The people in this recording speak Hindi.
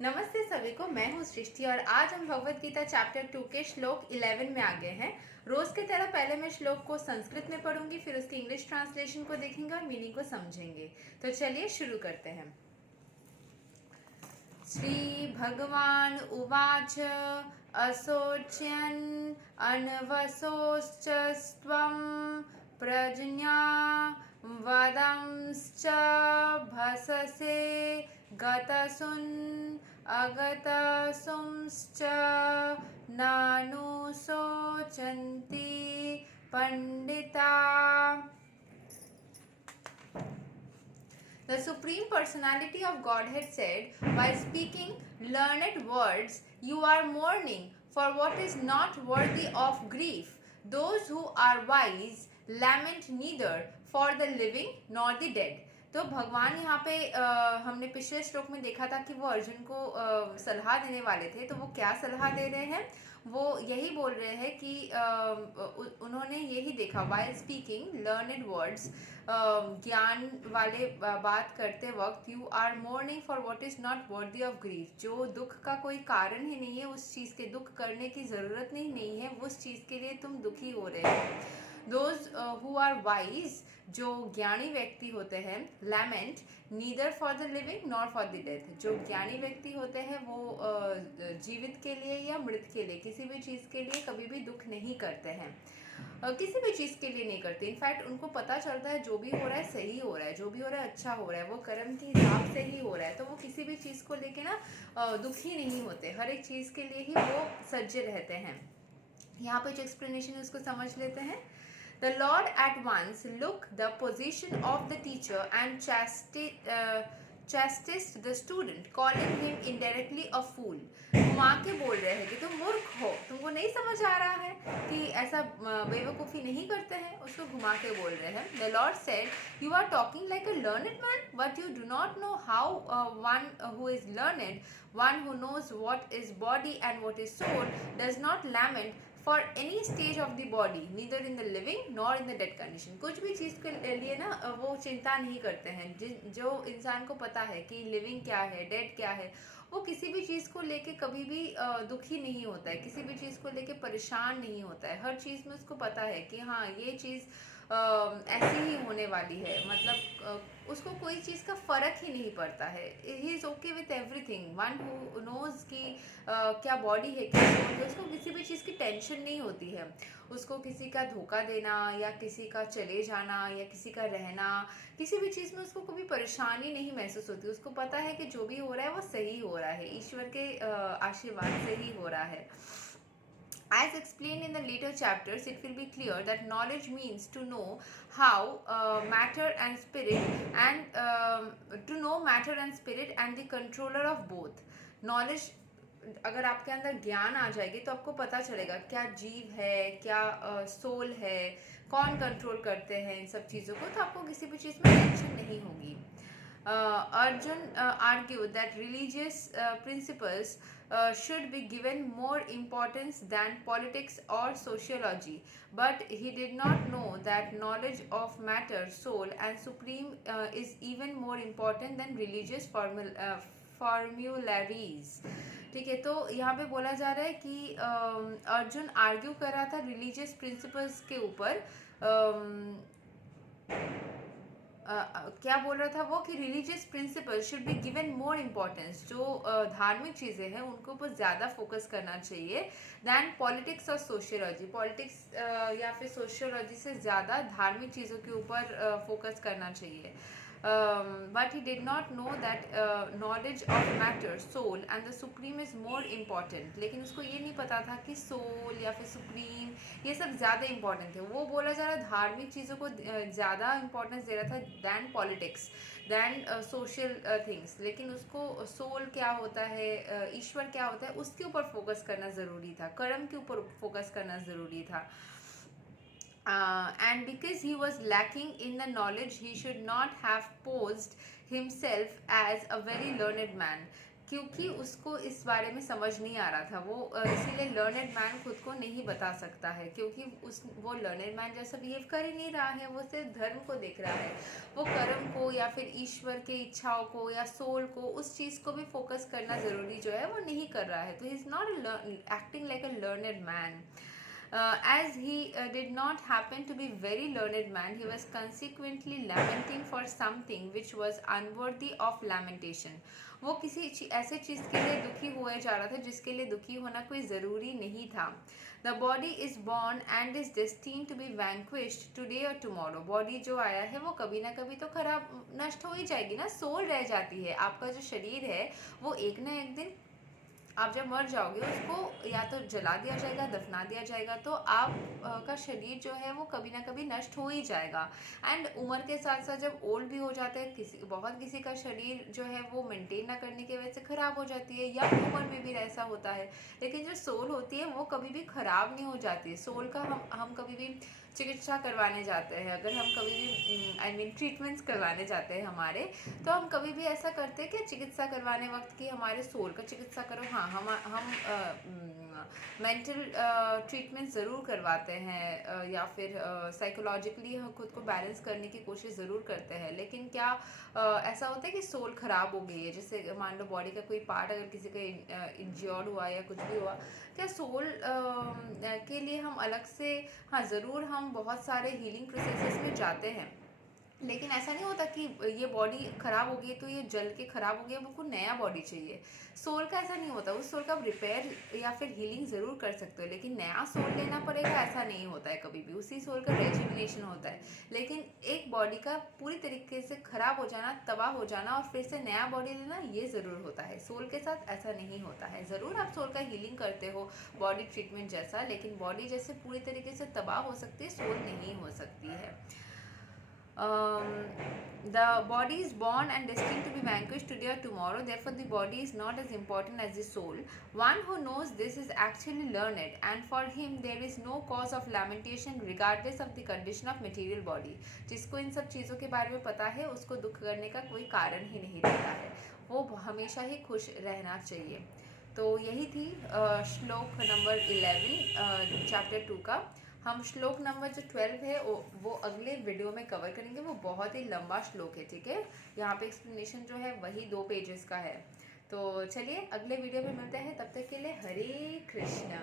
नमस्ते सभी को। मैं हूँ सृष्टि और आज हम भगवत गीता चैप्टर 2 के श्लोक 11 में आ गए हैं। रोज की तरह पहले मैं श्लोक को संस्कृत में पढ़ूंगी, फिर उसकी इंग्लिश ट्रांसलेशन को देखेंगे और मीनिंग को समझेंगे। तो चलिए शुरू करते हैं। श्री भगवान उवाच असोच्यन् अनवसोश्च स्वं प्रज्ञा वदंश्च भससे गतसुन् अगतसुंश्च नानुशोचन्ति Pandita. The Supreme Personality of Godhead said, while speaking learned words, you are mourning for what is not worthy of grief. Those who are wise lament neither for the living nor the dead. तो भगवान यहाँ पे हमने पिछले श्लोक में देखा था कि वो अर्जुन को सलाह देने वाले थे। तो वो क्या सलाह दे रहे हैं? वो यही बोल रहे हैं कि उन्होंने यही देखा, वाइल स्पीकिंग लर्नड वर्ड्स, ज्ञान वाले बात करते वक्त, you are mourning for what is not worthy of grief. जो दुख का कोई कारण ही नहीं है, उस चीज़ के दुख करने की ज़रूरत नहीं है, उस चीज़ के लिए तुम दुखी हो रहे हो। दोज हु आर वाइज, जो ज्ञानी व्यक्ति होते हैं, lament neither for the living nor for the death. जो ज्ञानी व्यक्ति होते हैं वो जीवित के लिए या मृत के लिए, किसी भी चीज़ के लिए कभी भी दुख नहीं करते हैं, किसी भी चीज़ के लिए नहीं करते। इनफैक्ट उनको पता चलता है जो भी हो रहा है सही हो रहा है, जो भी हो रहा है अच्छा हो रहा है, वो कर्म के हिसाब से ही हो रहा है। तो वो किसी भी चीज़ को लेके ना दुखी नहीं होते, हर एक चीज़ के लिए ही वो सज्ज रहते हैं। यहाँ पे जो एक्सप्लेनेशन है उसको समझ लेते हैं। The Lord at once look the position of the teacher and chastised the student, calling him indirectly a fool. घुमा के बोल रहे हैं कि तुम मूर्ख हो, तुमको नहीं समझ आ रहा है कि ऐसा बेवकूफ़ी नहीं करते हैं, उसको घुमा के बोल रहे हैं। The Lord said, you are talking like a learned man, but you do not know how one who is learned, one who knows what is body and what is soul, does not lament for any stage of the body, neither in the living nor in the dead condition. कुछ भी चीज़ के लिए ना वो चिंता नहीं करते हैं। जो इंसान को पता है कि लिविंग क्या है, डेड क्या है, वो किसी भी चीज़ को लेके कभी भी दुखी नहीं होता है, किसी भी चीज़ को लेके परेशान नहीं होता है। हर चीज़ में उसको पता है कि हाँ ये चीज़ ऐसी ही होने वाली है, मतलब उसको कोई चीज़ का फ़र्क ही नहीं पड़ता है। He is okay with everything. One who nose कि क्या बॉडी है, क्या सोल है, उसको किसी भी चीज़ की टेंशन नहीं होती है। उसको किसी का धोखा देना या किसी का चले जाना या किसी का रहना, किसी भी चीज़ में उसको कभी परेशानी नहीं महसूस होती। उसको पता है कि जो भी हो रहा है वो सही हो रहा है, ईश्वर के आशीर्वाद से ही हो रहा है। As explained in the later chapters, it will be clear that knowledge means to know how matter and spirit, and to know matter and spirit and the controller of both. Knowledge, अगर आपके अंदर ज्ञान आ जाएगी तो आपको पता चलेगा क्या जीव है, क्या सोल है, कौन कंट्रोल करते हैं इन सब चीज़ों को। तो आपको किसी भी चीज़ में टेंशन नहीं होगी। Arjun argued that religious principles should be given more importance than politics or sociology, but he did not know that knowledge of matter, soul, and supreme is even more important than religious formularies. ठीक है, तो यहाँ पे बोला जा रहा है कि अर्जुन आर्ग्यू कर रहा था रिलीजियस प्रिंसिपल्स के ऊपर। क्या बोल रहा था वो कि religious principle should be given more importance. जो धार्मिक चीज़ें हैं उनको ऊपर ज़्यादा फोकस करना चाहिए दैन पॉलिटिक्स और सोशियोलॉजी। पॉलिटिक्स या फिर सोशियोलॉजी से ज़्यादा धार्मिक चीज़ों के ऊपर फोकस करना चाहिए। But he did not know that knowledge of matter, soul and the supreme is more important. लेकिन उसको ये नहीं पता था कि soul या फिर supreme ये सब ज़्यादा important थे। वो बोला जा रहा धार्मिक चीज़ों को ज़्यादा importance दे रहा था than politics, than social things। लेकिन उसको soul क्या होता है, ईश्वर क्या होता है, उसके ऊपर फोकस करना ज़रूरी था, कर्म के ऊपर फोकस करना ज़रूरी था। And because he was lacking in the knowledge, he should not have posed himself as a very learned man. क्योंकि उसको इस बारे में समझ नहीं आ रहा था। वो इसीलिए लर्नेड मैन खुद को नहीं बता सकता है, क्योंकि वो लर्नेड मैन जैसा बिहेव कर ही नहीं रहा है। वो सिर्फ धर्म को देख रहा है, वो कर्म को या फिर ईश्वर के इच्छाओं को या सोल को, उस चीज़ को भी फोकस करना ज़रूरी जो है वो नहीं कर रहा है। तो he is not acting like a learned man. As he did not happen to be very learned man, he was consequently lamenting for something which was unworthy of lamentation. वो किसी ऐसे चीज़ के लिए दुखी हुए जा रहा था जिसके लिए दुखी होना कोई ज़रूरी नहीं था. The body is born and is destined to be vanquished today or tomorrow. Body जो आया है वो कभी ना कभी तो खराब नष्ट हो ही जाएगी ना, सोल रह जाती है. आपका जो शरीर है वो एक ना एक दिन, आप जब मर जाओगे उसको या तो जला दिया जाएगा, दफना दिया जाएगा. तो आप का शरीर जो है वो कभी ना कभी नष्ट हो ही जाएगा. एंड उम्र के साथ साथ जब ओल्ड भी हो जाते हैं, किसी का शरीर जो है वो मेंटेन ना करने की वजह से ख़राब हो जाती है, या उम्र में भी ऐसा होता है. लेकिन जो सोल होती है वो कभी भी ख़राब नहीं हो जाती. सोल का हम कभी भी चिकित्सा करवाने जाते हैं, अगर हम कभी भी आई मीन ट्रीटमेंट्स करवाने जाते हैं हमारे, तो हम कभी भी ऐसा करते हैं कि चिकित्सा करवाने वक्त की हमारे सोल का चिकित्सा करो. हाँ, हम मेंटल ट्रीटमेंट ज़रूर करवाते हैं, या फिर साइकोलॉजिकली हम खुद को बैलेंस करने की कोशिश ज़रूर करते हैं. लेकिन क्या ऐसा होता है कि सोल ख़राब हो गई है, जैसे मान लो बॉडी का कोई पार्ट अगर किसी का इंजर्ड हुआ या कुछ भी हुआ, क्या सोल के लिए हम अलग से, हाँ ज़रूर हम बहुत सारे हीलिंग प्रोसेसेस में जाते हैं, लेकिन ऐसा नहीं होता कि ये बॉडी ख़राब हो गई तो ये जल के ख़राब हो गया, हमको नया बॉडी चाहिए. सोल का ऐसा नहीं होता. उस सोल का आप रिपेयर या फिर हीलिंग ज़रूर कर सकते हो, लेकिन नया सोल लेना पड़ेगा ऐसा नहीं होता है कभी भी. उसी सोल का रेजुविनेशन होता है. लेकिन एक बॉडी का पूरी तरीके से ख़राब हो जाना, तबाह हो जाना और फिर से नया बॉडी लेना, ये ज़रूर होता है. सोल के साथ ऐसा नहीं होता है. ज़रूर आप सोल का हीलिंग करते हो बॉडी ट्रीटमेंट जैसा, लेकिन बॉडी जैसे पूरी तरीके से तबाह हो सकती है, सोल नहीं हो सकती है. The body is born and destined to be vanquished today or tomorrow. Therefore, the body is not as important as the soul. One who knows this is actually learned, and for him there is no cause of lamentation regardless of the condition of material body. जिसको इन सब चीज़ों के बारे में पता है, उसको दुख करने का कोई कारण ही नहीं रहता है. वो हमेशा ही खुश रहना चाहिए. तो यही थी श्लोक नंबर 11 चैप्टर 2 का. हम श्लोक नंबर जो 12 है वो अगले वीडियो में कवर करेंगे. वो बहुत ही लंबा श्लोक है, ठीक है. यहाँ पे एक्सप्लेनेशन जो है वही 2 पेजेस का है. तो चलिए अगले वीडियो में मिलते हैं. तब तक के लिए हरे कृष्णा.